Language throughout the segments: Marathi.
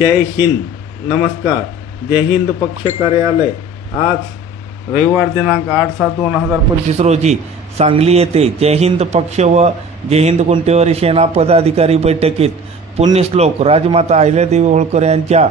जय हिंद. नमस्कार. जय हिंद पक्ष कार्यालय आज रविवार दिनांक 8/7/2025 रोजी सांगली येथे जय हिंद पक्ष व जय हिंद गुंटेवारी सेना पदाधिकारी बैठकीत पुण्यश्लोक राजमाता अहिल्यादेवी होळकर यांच्या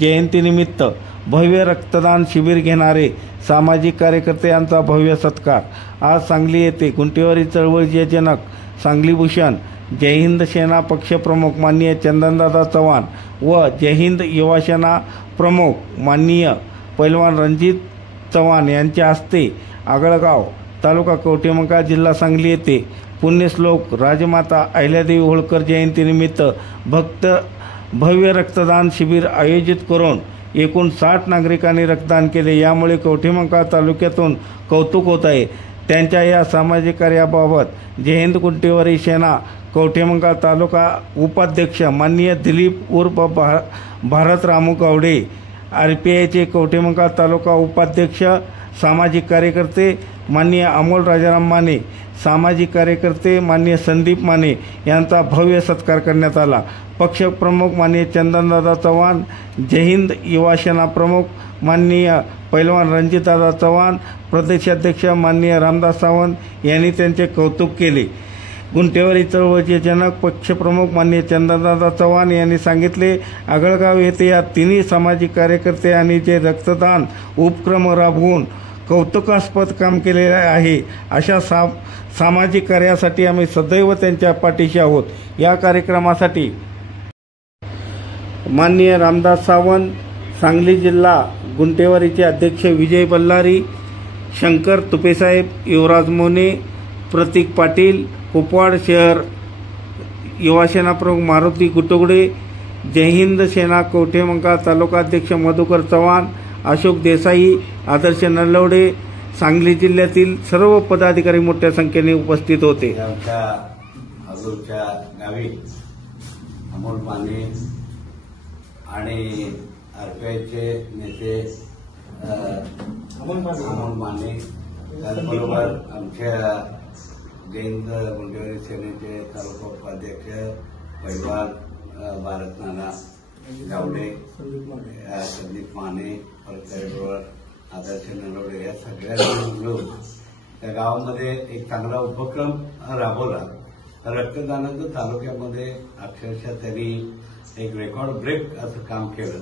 जयंतीनिमित्त भव्य रक्तदान शिबिर घेणारे सामाजिक कार्यकर्ते यांचा भव्य सत्कार. आज सांगली येथे गुंटेवारी चळवळीचे जनक सांगली भूषण जय हिंद सेना पक्ष प्रमुख माननीय चंदनदादा चव्हाण व जय हिंद युवा सेना प्रमुख माननीय पैलवान रणजित चव्हाण यांच्या हस्ते आगळगाव तालुका कवठेमंकाळ जिल्हा सांगली येथे पुण्यश्लोक राजमाता अहिल्यादेवी होळकर जयंतीनिमित्त भव्य रक्तदान शिबिर आयोजित करून एकूण 60 नागरिकांनी रक्तदान केले. यामुळे कवठेमंकाळ तालुक्यातून कौतुक होत आहे. त्यांच्या या सामाजिक कार्याबाबत जय हिंद गुंटेवारी सेना कवठेमंकाळ तालुका उपाध्यक्ष माननीय दिलीप उर्फ भारत रामू गावडे, RPIचे कवठेमंकाळ तालुका उपाध्यक्ष सामाजिक कार्यकर्ते माननीय अमोल राजाराम माने, सामाजिक कार्यकर्ते माननीय संदीप माने यांचा भव्य सत्कार करण्यात आला. पक्ष प्रमुख माननीय चंदनदादा चव्हाण, जय हिंद युवा सेना प्रमुख माननीय पैलवान रणजितदादा चव्हाण, प्रदेशाध्यक्ष माननीय रामदास सावंत यांनी त्यांचे कौतुक केले. गुंटेवारी चळवळीचे जनक पक्षप्रमुख माननीय चंदनदादा चव्हाण यांनी सांगितले, आगळगाव येथे या तिन्ही सामाजिक कार्यकर्ते आणि जे रक्तदान उपक्रम राबवून कौतुकास्पद काम केलेले आहे, अशा सामाजिक कार्यासाठी आम्ही सदैव त्यांच्या पाठीशी आहोत. या कार्यक्रमासाठी माननीय रामदास सावंत, सांगली जिल्हा गुंटेवारीचे अध्यक्ष विजय बल्लारी, शंकर तुपेसाहेब, युवराज मोने, प्रतीक पाटील, कुपवाड शहर युवा सेना प्रमुख मारुती गुटुगडे, जय हिंद सेना कवठेमंकाळ तालुकाध्यक्ष मधुकर चव्हाण, अशोक देसाई, आदर्श नलवडे, सांगली जिल्ह्यातील सर्व पदाधिकारी मोठ्या संख्येने उपस्थित होते. आमच्या हजूरच्या गावी अमोल माने आणि RPIचे नेते अमोल माने, त्याचबरोबर आमच्या जय हिंद गुंटेवारी सेनेचे तालुका उपाध्यक्ष पैलवान भारत नाना गावडे, संदीप माने, त्याचबरोबर आदर्श नलवडे या सगळ्यांनी मिळून त्या गावामध्ये एक चांगला उपक्रम राबवला. रक्तदानाचं तालुक्यामध्ये अक्षरशः त्यांनी एक रेकॉर्ड ब्रेक असं काम केलं.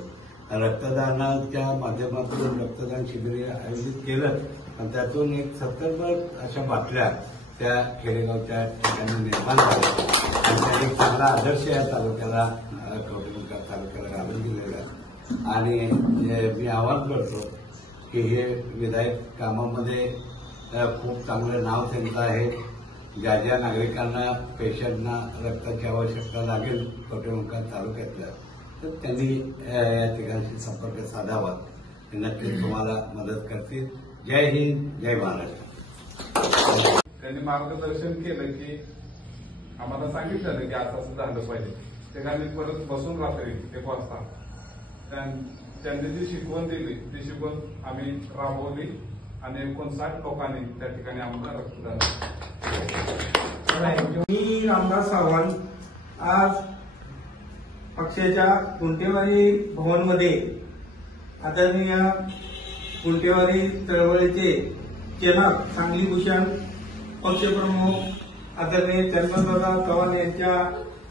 रक्तदानाच्या माध्यमातून रक्तदान शिबिर आयोजित केलं आणि त्यातून एक 70 अशा बाटल्या त्या खेडेगावच्या ठिकाणी निर्माण झाल्या आणि त्याने एक चांगला आदर्श या तालुक्याला कवठेमंकाळ तालुक्याला घालून दिलेला. आणि मी आवाहन करतो की हे विधायक कामामध्ये खूप चांगलं नाव त्यांचं आहे. ज्या ज्या नागरिकांना पेशंटना रक्ताची आवश्यकता लागेल कवठेमंकाळ तालुक्यातल्या, तर त्यांनी या ठिकाणी संपर्क साधावा. ते नक्कीच तुम्हाला मदत करतील. जय हिंद, जय महाराष्ट्र. त्यांनी मार्गदर्शन केलं की आम्हाला सांगितलं की असं झालं पाहिजे. ते आम्ही परत बसून रात्री 1 वाजता त्यांनी जी शिकवण दिली ती शिकवण आम्ही राबवली आणि 59 लोकांनी त्या ठिकाणी आम्हाला रक्तदान. मी रामदास सावंत आज पक्षाच्या गुंटेवारी भवनमध्ये आदरणीय गुंटेवारी चळवळीचे जनक सांगली भूषण पक्षप्रमुख आदरणीय चंदनदादा चव्हाण यांच्या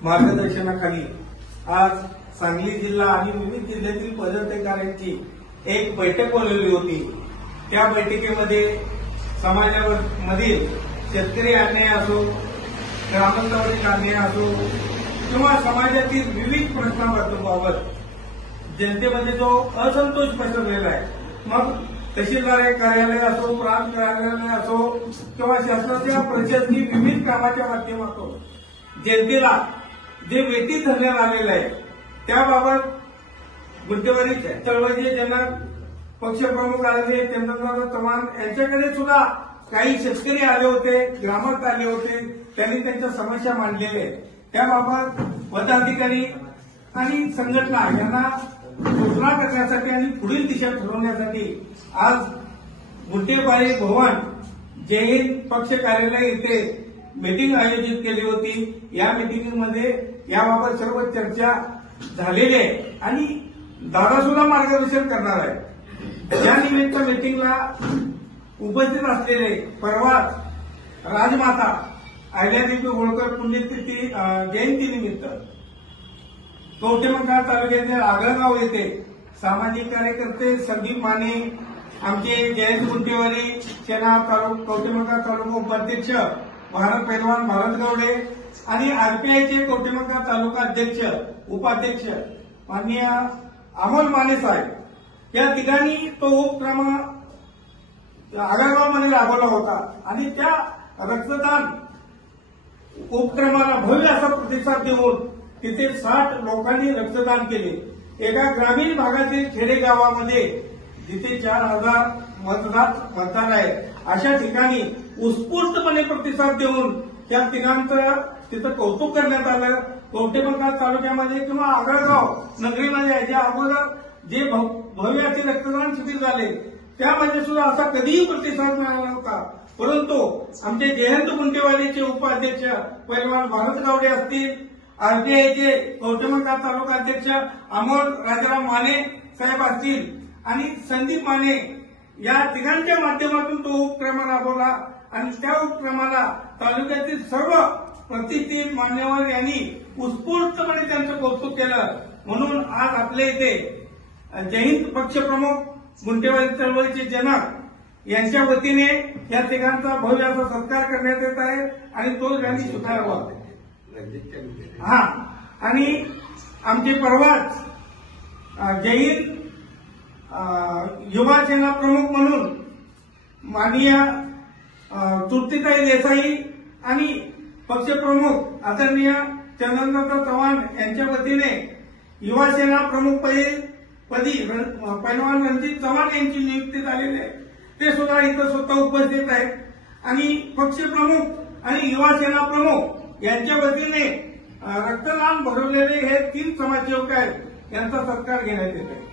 मार्गदर्शनाखाली आज सांगली जिल्हा आणि विविध जिल्ह्यातील पदाधिकाऱ्यांची एक बैठक बोलवली होती. त्या बैठकीमध्ये समाजामधील शेतकरी अन्याय असो, ग्रामस्थावरील अन्याय असो किंवा समाजातील विविध प्रश्नाबाबत जनतेमध्ये जो असंतोष पसरलेला आहे, मग तहसीलदार कार्यालय असो, प्रांत कार्यालय असो किंवा शासनाच्या प्रशासकीय विविध कामाच्या माध्यमातून जनतेला जे वेठी धरण्यात आलेलं आहे, त्याबाबत गुंटेवारी चळवळीचे जनक पक्षप्रमुख आदरणीय चंदनदादा चव्हाण यांच्याकडे सुद्धा काही शेतकरी आले होते, ग्रामस्थ आले होते. त्यांनी त्यांच्या समस्या मांडलेल्या आहेत. त्याबाबत पदाधिकारी आणि संघटना यांना सूचना करण्यासाठी आणि पुढील दिशा ठरवण्यासाठी आज गुंटेवारी भवन जय हिंद पक्ष कार्यालय येथे मीटिंग आयोजित केली होती. या मीटिंगमध्ये याबाबत सर्व चर्चा झालेली आहे आणि दादा सुद्धा मार्गदर्शन करणार आहे. या निमित्त मीटिंगला उपस्थित असलेले परवाच राजमाता अहिल्यादेवी होळकर पुण्यतिथी जयंतीनिमित्त कवठेमंकाळ तालुक्यातील आगळगाव येथे सामाजिक कार्यकर्ते संदीप माने, आमचे जयंत गुंटेवारी, सेना कवठेमंकाळ तालुका उपाध्यक्ष भारत पैलवान भारत गावडे आणि आरपीआयचे कवठेमंकाळ तालुका अध्यक्ष उपाध्यक्ष माननीय अमोल माने साहेब या तिघांनी तो उपक्रम आगळगावमध्ये राबवला होता आणि त्या रक्तदान उपक्रमाला भव्य असा प्रतिसाद देऊन तिथे 60 लोकांनी रक्तदान केले. एका ग्रामीण भागातील खेडेगावामध्ये जिथे 4000 मतदार आहेत अशा ठिकाणी उत्स्फूर्तपणे प्रतिसाद देऊन त्या तिघांचं तिथं कौतुक करण्यात आलं. कवठेमंकाळ तालुक्यामध्ये किंवा आगळगाव नगरीमध्ये याच्या अगोदर जे भव्य असे रक्तदान शिबिर झाले त्यामध्ये सुद्धा असा कधीही प्रतिसाद मिळाला नव्हता. परंतु आमचे जयंत गुंटेवारीचे उपाध्यक्ष पैलवान भारत गावडे असतील, आरपीआयचे कवठेमंकाळ तालुका अध्यक्ष अमोल राजाराम माने साहेब असतील आणि संदीप माने या तिघांच्या माध्यमातून तो उपक्रम राबवला आणि त्या उपक्रमाला तालुक्यातील सर्व प्रतिष्ठित मान्यवर यांनी उत्स्फूर्तपणे त्यांचं कौतुक केलं. म्हणून आज आपल्या इथे जय हिंद पक्षप्रमुख गुंटेवारी चळवळीचे जनक यांच्या वतीने या तिघांचा भव्य असा सत्कार करण्यात येत आहे आणि तो त्यांनी स्वीकारावा. हा आणि आमचे परवाच जय हिंद युवा सेना प्रमुख म्हणून माननीय तृप्तीताई देसाई आणि पक्षप्रमुख आदरणीय चंदनदादा चव्हाण यांच्या वतीने युवा सेना प्रमुख पदी पैलवान रणजित चव्हाण यांची नियुक्ती झालेली आहे. ते सुद्धा इथं स्वतः उपस्थित आहेत आणि पक्षप्रमुख आणि युवा सेना प्रमुख यांच्या वतीने रक्तदान भरवलेले हे 3 समाजसेवक आहेत यांचा सत्कार घेण्यात येत आहे.